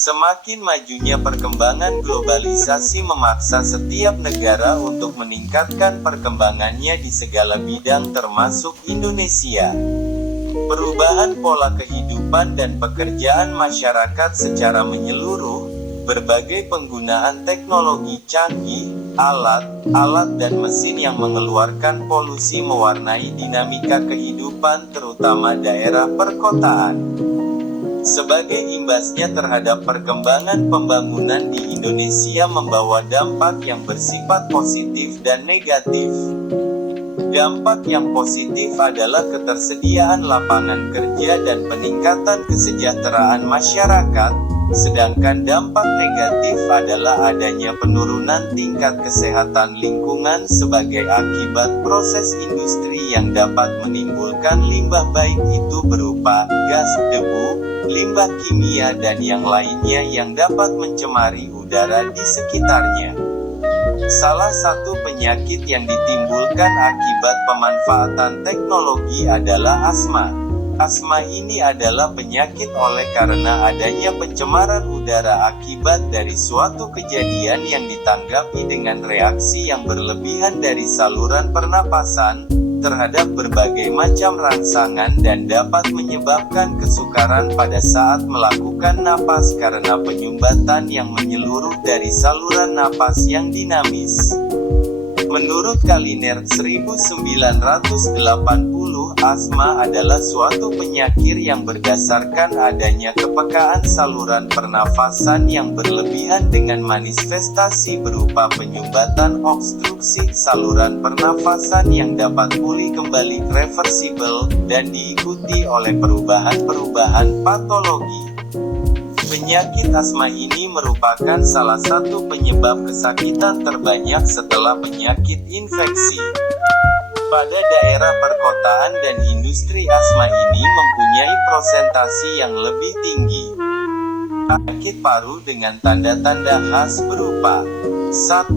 Semakin majunya perkembangan globalisasi memaksa setiap negara untuk meningkatkan perkembangannya di segala bidang termasuk Indonesia. Perubahan pola kehidupan dan pekerjaan masyarakat secara menyeluruh, berbagai penggunaan teknologi canggih, alat dan mesin yang mengeluarkan polusi mewarnai dinamika kehidupan terutama daerah perkotaan. Sebagai imbasnya terhadap perkembangan pembangunan di Indonesia membawa dampak yang bersifat positif dan negatif. Dampak yang positif adalah ketersediaan lapangan kerja dan peningkatan kesejahteraan masyarakat, sedangkan dampak negatif adalah adanya penurunan tingkat kesehatan lingkungan sebagai akibat proses industri yang dapat menimbulkan limbah baik itu berupa gas, debu, limbah kimia dan yang lainnya yang dapat mencemari udara di sekitarnya. Salah satu penyakit yang ditimbulkan akibat pemanfaatan teknologi adalah asma. Asma ini adalah penyakit oleh karena adanya pencemaran udara akibat dari suatu kejadian yang ditanggapi dengan reaksi yang berlebihan dari saluran pernapasan terhadap berbagai macam rangsangan dan dapat menyebabkan kesukaran pada saat melakukan napas karena penyumbatan yang menyeluruh dari saluran napas yang dinamis. Menurut Kaliner 1980, asma adalah suatu penyakit yang berdasarkan adanya kepekaan saluran pernafasan yang berlebihan dengan manifestasi berupa penyumbatan obstruksi saluran pernafasan yang dapat pulih kembali reversibel, dan diikuti oleh perubahan-perubahan patologi. Penyakit asma ini merupakan salah satu penyebab kesakitan terbanyak setelah penyakit infeksi. Pada daerah perkotaan dan industri asma ini mempunyai prosentasi yang lebih tinggi. Penyakit paru dengan tanda-tanda khas berupa 1.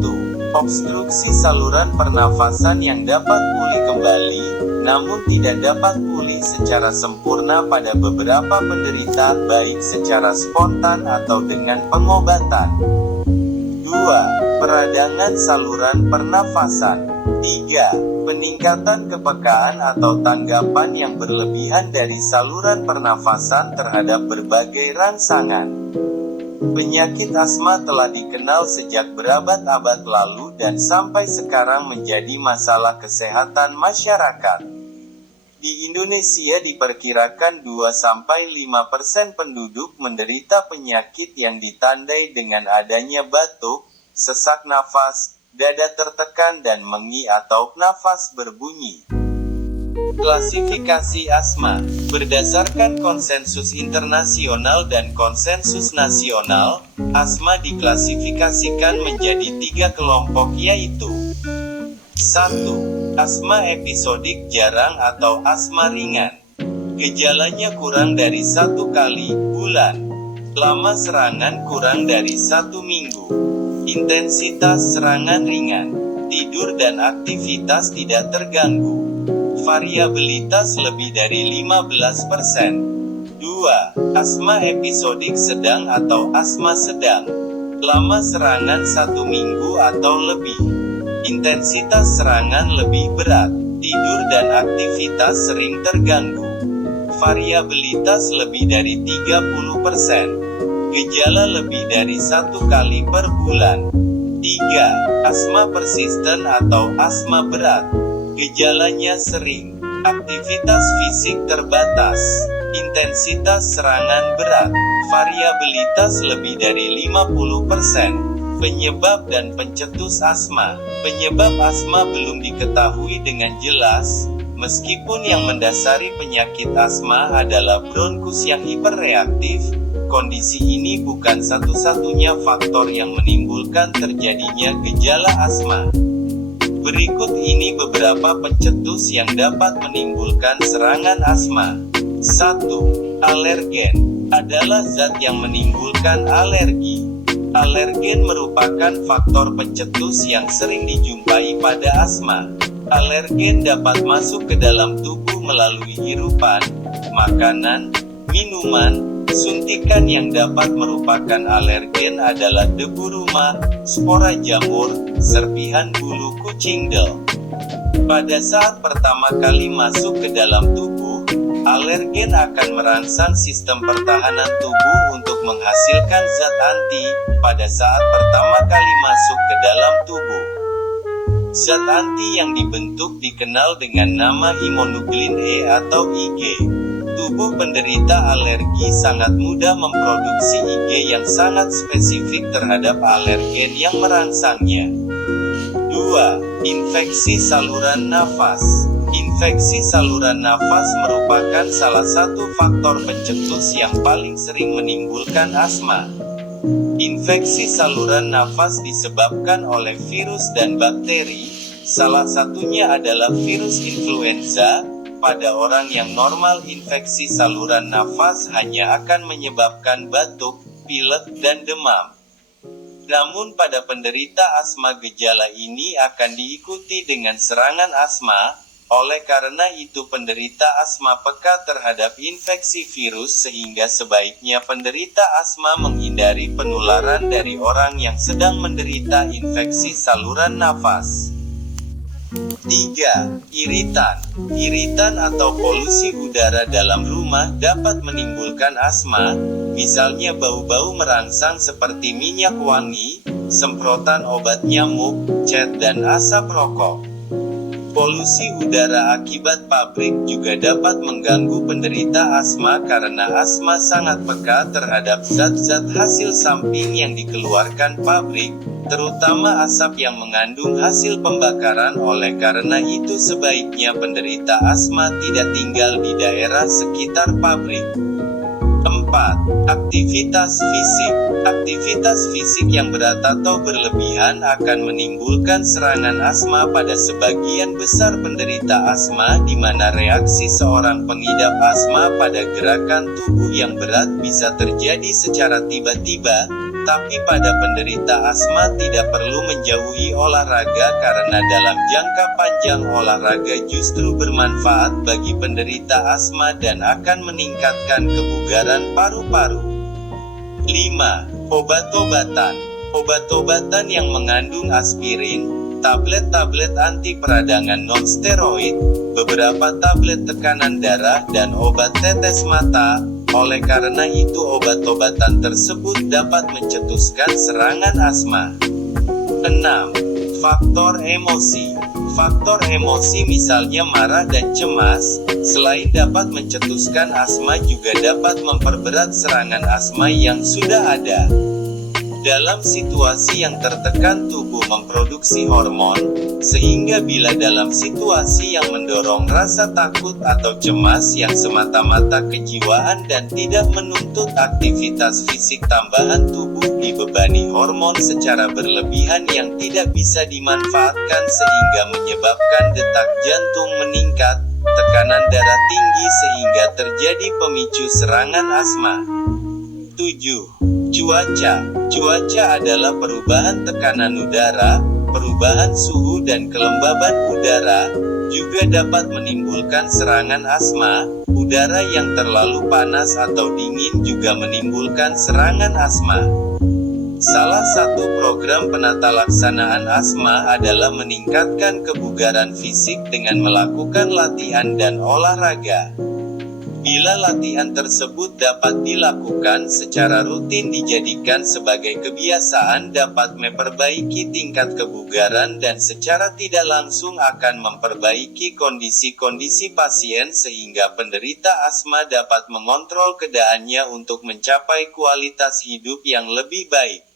Obstruksi saluran pernafasan yang dapat pulih kembali, namun tidak dapat pulih secara sempurna pada beberapa penderita baik secara spontan atau dengan pengobatan. 2. Peradangan saluran pernafasan. 3. Peningkatan kepekaan atau tanggapan yang berlebihan dari saluran pernafasan terhadap berbagai rangsangan. Penyakit asma telah dikenal sejak berabad-abad lalu dan sampai sekarang menjadi masalah kesehatan masyarakat. Di Indonesia diperkirakan 2-5% penduduk menderita penyakit yang ditandai dengan adanya batuk, sesak nafas, dada tertekan dan mengi atau nafas berbunyi. Klasifikasi asma. Berdasarkan konsensus internasional dan konsensus nasional, asma diklasifikasikan menjadi 3 kelompok yaitu 1. Asma episodik jarang atau asma ringan. Gejalanya kurang dari 1 kali bulan. Lama serangan kurang dari 1 minggu. Intensitas serangan ringan. Tidur dan aktivitas tidak terganggu. Variabilitas lebih dari 15%. 2. Asma episodik sedang atau asma sedang. Lama serangan 1 minggu atau lebih. Intensitas serangan lebih berat. Tidur dan aktivitas sering terganggu. Variabilitas lebih dari 30%. Gejala lebih dari 1 kali per bulan. 3. Asma persisten atau asma berat. Gejalanya sering. Aktivitas fisik terbatas. Intensitas serangan berat. Variabilitas lebih dari 50%. Penyebab dan pencetus asma. Penyebab asma belum diketahui dengan jelas, meskipun yang mendasari penyakit asma adalah bronkus yang hiperreaktif. Kondisi ini bukan satu-satunya faktor yang menimbulkan terjadinya gejala asma. Berikut ini beberapa pencetus yang dapat menimbulkan serangan asma. 1. Alergen adalah zat yang menimbulkan alergi. Alergen merupakan faktor pencetus yang sering dijumpai pada asma. Alergen dapat masuk ke dalam tubuh melalui hirupan, makanan, minuman, Suntikan yang dapat merupakan alergen adalah debu rumah, spora jamur, serpihan bulu kucing del. Pada saat pertama kali masuk ke dalam tubuh, alergen akan merangsang sistem pertahanan tubuh untuk menghasilkan zat anti pada saat pertama kali masuk ke dalam tubuh. Zat anti yang dibentuk dikenal dengan nama imunoglobulin E atau Ig. Tubuh penderita alergi sangat mudah memproduksi Ig yang sangat spesifik terhadap alergen yang merangsangnya. 2. Infeksi saluran nafas. Infeksi saluran nafas merupakan salah satu faktor pencetus yang paling sering menimbulkan asma. Infeksi saluran nafas disebabkan oleh virus dan bakteri, salah satunya adalah virus influenza. Pada orang yang normal, infeksi saluran nafas hanya akan menyebabkan batuk, pilek, dan demam. Namun pada penderita asma gejala ini akan diikuti dengan serangan asma, oleh karena itu penderita asma peka terhadap infeksi virus sehingga sebaiknya penderita asma menghindari penularan dari orang yang sedang menderita infeksi saluran nafas. 3. Iritan. Iritan atau polusi udara dalam rumah dapat menimbulkan asma, misalnya bau-bau merangsang seperti minyak wangi, semprotan obat nyamuk, cat dan asap rokok. Polusi udara akibat pabrik juga dapat mengganggu penderita asma karena asma sangat peka terhadap zat-zat hasil samping yang dikeluarkan pabrik, terutama asap yang mengandung hasil pembakaran. Oleh karena itu sebaiknya penderita asma tidak tinggal di daerah sekitar pabrik. 4. Aktivitas fisik. Aktivitas fisik yang berat atau berlebihan akan menimbulkan serangan asma pada sebagian besar penderita asma, di mana reaksi seorang pengidap asma pada gerakan tubuh yang berat bisa terjadi secara tiba-tiba. Tapi pada penderita asma tidak perlu menjauhi olahraga karena dalam jangka panjang olahraga justru bermanfaat bagi penderita asma dan akan meningkatkan kebugaran paru-paru. 5. Obat-obatan. Obat-obatan yang mengandung aspirin, tablet-tablet anti peradangan non-steroid, beberapa tablet tekanan darah, dan obat tetes mata. Oleh karena itu obat-obatan tersebut dapat mencetuskan serangan asma. 6. Faktor emosi. Faktor emosi misalnya marah dan cemas, selain dapat mencetuskan asma juga dapat memperberat serangan asma yang sudah ada. Dalam situasi yang tertekan tubuh memproduksi hormon, sehingga bila dalam situasi yang mendorong rasa takut atau cemas yang semata-mata kejiwaan dan tidak menuntut aktivitas fisik tambahan, tubuh dibebani hormon secara berlebihan yang tidak bisa dimanfaatkan sehingga menyebabkan detak jantung meningkat, tekanan darah tinggi sehingga terjadi pemicu serangan asma. 7. Cuaca adalah perubahan tekanan udara, perubahan suhu dan kelembaban udara, juga dapat menimbulkan serangan asma. Udara yang terlalu panas atau dingin juga menimbulkan serangan asma. Salah satu program penata laksanaan asma adalah meningkatkan kebugaran fisik dengan melakukan latihan dan olahraga. Bila latihan tersebut dapat dilakukan secara rutin dijadikan sebagai kebiasaan dapat memperbaiki tingkat kebugaran dan secara tidak langsung akan memperbaiki kondisi-kondisi pasien sehingga penderita asma dapat mengontrol keadaannya untuk mencapai kualitas hidup yang lebih baik.